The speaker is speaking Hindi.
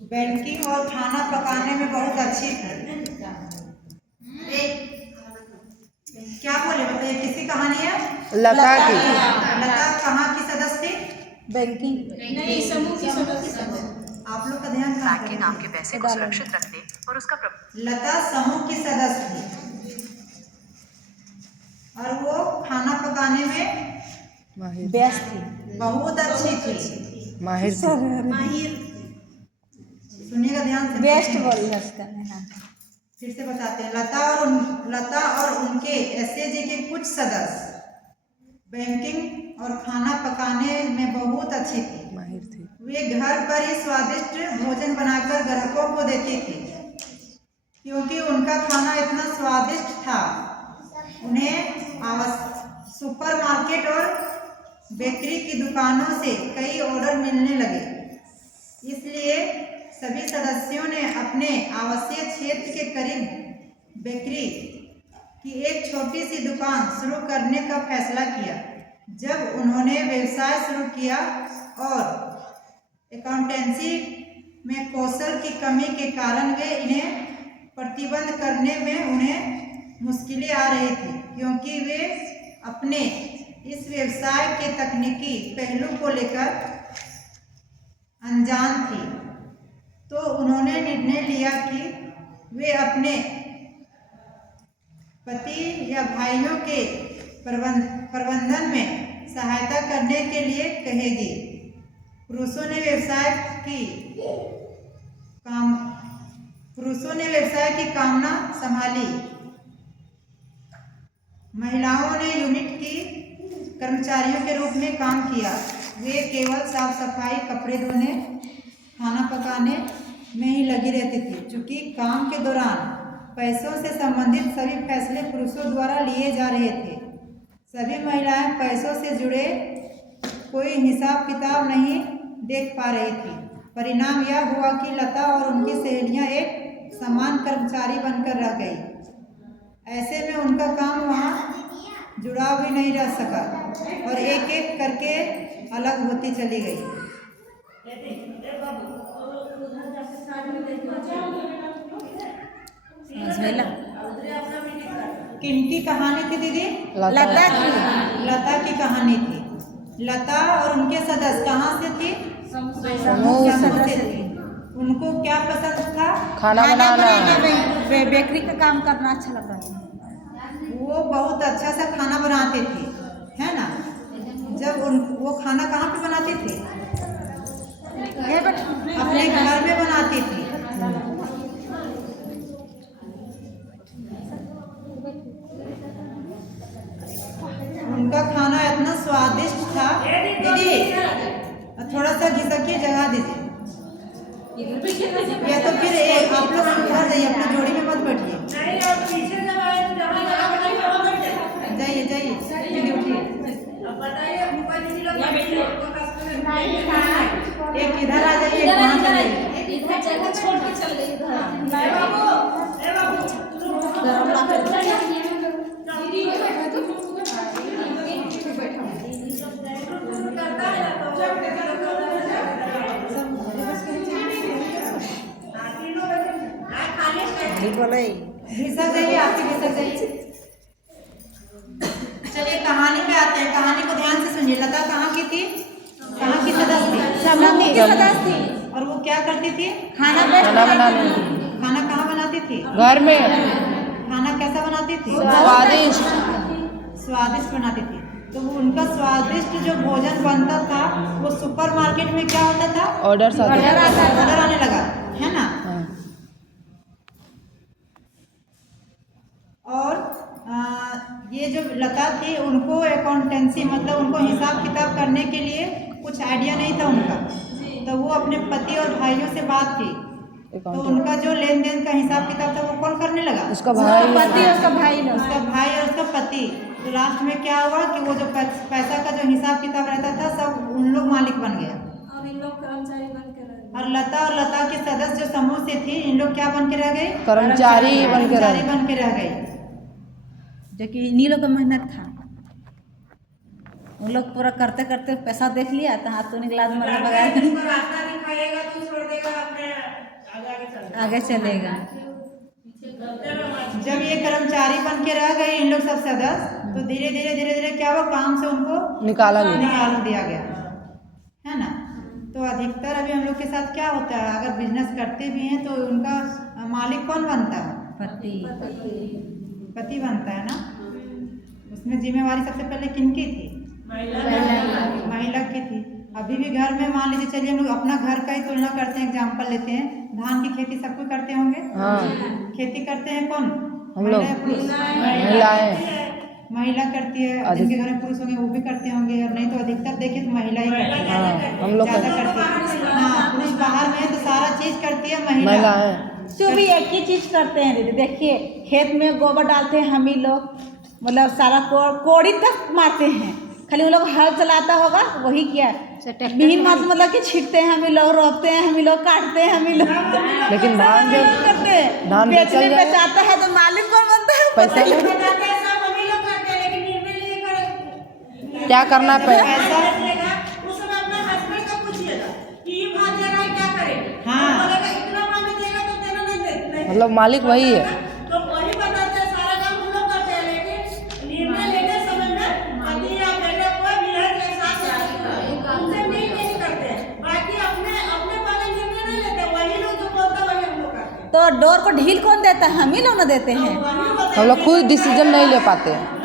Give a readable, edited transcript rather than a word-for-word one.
बैंकिंग और खाना पकाने में बहुत अच्छी थी। क्या बोले बताइए, किसकी कहानी है? लता की। लता कहाँ की सदस्य थी? बैंकिंग नहीं, समूह की सदस्य। आप लोग का ध्यान कहाँ पे है? आपके पैसे को सुरक्षित रखने और उसका लता समूह की सदस्य थी और वो खाना पकाने में व्यस्त थी, बहुत अच्छी थी। माहिर थी। सुनिएगा ध्यान से। बेस्ट बोल उसका। फिर से बताते हैं। लता और उनके एसएजी के कुछ सदस्य बैंकिंग और खाना पकाने में बहुत अच्छी थी। माहिर थी। वे घर पर ही स्वादिष्ट भोजन बनाकर ग्राहकों को देती थी। क्योंकि उनका खाना इतना स्वादिष्ट था, उन्हें सुपरमार्केट और बेकरी की दुकानों से कई ऑर्डर मिलने लगे। इसलिए सभी सदस्यों ने अपने आवासीय क्षेत्र के करीब बेकरी की एक छोटी सी दुकान शुरू करने का फैसला किया। जब उन्होंने व्यवसाय शुरू किया और अकाउंटेंसी में कौशल की कमी के कारण वे इन्हें प्रतिबंध करने में उन्हें मुश्किलें आ रही थी, क्योंकि वे अपने इस व्यवसाय के तकनीकी पहलू को लेकर अनजान थी। तो उन्होंने निर्णय लिया कि वे अपने पति या भाइयों के प्रबंधन में सहायता करने के लिए कहेगी। पुरुषों ने व्यवसाय की कामना संभाली। महिलाओं ने यूनिट की कर्मचारियों के रूप में काम किया। वे केवल साफ सफाई, कपड़े धोने, खाना पकाने में ही लगी रहती थी। चूँकि काम के दौरान पैसों से संबंधित सभी फैसले पुरुषों द्वारा लिए जा रहे थे, सभी महिलाएं पैसों से जुड़े कोई हिसाब किताब नहीं देख पा रही थी। परिणाम यह हुआ कि लता और उनकी सहेलियां एक समान कर्मचारी बनकर रह गई। ऐसे में उनका काम वहाँ जुड़ाव भी नहीं रह सका और एक एक करके अलग होती चली गई। किनकी कहानी थी दीदी? लता की कहानी थी। लता और उनके सदस्य कहाँ से थी? समूह सदस्य थी। उनको क्या पसंद था? खाना बनाना। बेकरी का काम करना अच्छा लगता था। वो बहुत अच्छा सा खाना बनाते थे, है ना? जब वो खाना कहाँ पे बनाती थी? अपने घर में बनाती थी। उनका खाना इतना स्वादिष्ट था। दीदी थोड़ा सा घिसकिए, जगह दीजिए। या तो फिर आप लोग उधर जाइए, अपनी जोड़ी में मत बैठिए। जाइए जाइए, दीदी उठिए। एक इधर आ जाइए, वहाँ चले घिसक जाइए, आप ही घिसक जाइए। चलिए कहानी पे आते हैं। कहानी को ध्यान से सुनिए। लता कहाँ की थी? कहाँ की सदस्य थी? समूह की सदस्य थी। और वो क्या करती थी? खाना बनाना। खाना कहाँ बनाती थी? घर में। खाना कैसा बनाती थी? स्वादिष्ट बनाती थी। तो वो उनका स्वादिष्ट जो भोजन बनता था वो सुपरमार्केट में क्या होता था? ऑर्डर आने लगा, है ना? और ये जो लता थी, उनको अकाउंटेंसी मतलब उनको हिसाब किताब करने के लिए कुछ आइडिया नहीं था उनका। तो वो अपने पति और भाइयों से बात की। तो उनका जो लेन देन का हिसाब किताब था वो कौन करने लगा? उसका भाई और उसका पति। तो लास्ट में क्या हुआ कि वो जो पैसा का जो हिसाब किताब रहता था सब उन लोग मालिक बन गया और इन लोग कर्मचारी बन के रह गए। और लता के सदस्य जो समूह से थी, इन लोग क्या बन के रह गए? कर्मचारी बन के रह गए। जो कि इन्हीं लोग का मेहनत था। उन लोग पूरा करते करते पैसा देख लिया तो हाथ तो निकला, मतलब रास्ता दिखाएगा तो छोड़ देगा अपने आगे चलेगा। जब ये कर्मचारी बन के रह गए इन लोग सब सदस्य, तो धीरे धीरे धीरे धीरे क्या हुआ, काम से उनको निकाला गया। निकाल दिया गया, है ना। तो अधिकतर अभी हम लोग के साथ क्या होता है, अगर बिजनेस करते भी हैं तो उनका मालिक कौन बनता है, पति बनता है ना। उसमें जिम्मेवारी सबसे पहले किनकी थी, महिला की थी। अभी भी घर में मान लीजिए, चलिए हम लोग अपना घर का ही तुलना करते हैं, एग्जाम्पल लेते हैं, धान की खेती सब कोई करते होंगे, हाँ खेती करते हैं कौन, हम लोग, महिला या पुरुष, महिलाएं, महिला करती है। जिनके घर में पुरुष होंगे वो भी करते होंगे, और नहीं तो अधिकतर देखिए तो महिला ही करती है, हाँ हम लोग ज्यादा करती है। हाँ, पुरुष बाहर में है तो सारा चीज करती है महिला। महिलाएं। जो भी एक ही चीज करते हैं दीदी, देखिए खेत में गोबर डालते हैं हम ही लोग, मतलब सारा कोड़ी तक मारते हैं, खाली उन लोग हल चलाता होगा वही क्या बिहीन मात मतलब कि छीटते हैं हम ही लोग, रोपते हैं हम ही लोग, काटते हैं हम ही लोग, लेकिन धान जो करते हैं। धान बेचने बेचल जाए, बेचाता है तो मालिक कौन बनता है, पैसा ले, क्या करना है पैसा, उसमें अपना हस्बैंड का पूछिएगा कि ये भाग दे रहा है क्या करेंगे। हाँ। बोलेगा इतना पानी देगा तो तेरा नहीं मतलब मालिक वही है। तो वही बताते हैं, सारा काम हम लोग करते हैं, लेकिन निर्णय लेने समय में पति या बेटे कोई भी है के साथ उनसे मिल के ही करते हैं। बाकी अपने अपने वाले निर्णय नहीं लेते, वही लोग जो बोलते हैं वही हम लोग करते हैं। तो डोर को ढील कौन देता है, हम ही लोग ना देते हैं। वही बताते हम लोग खुद डिसीजन नहीं ले पाते हैं।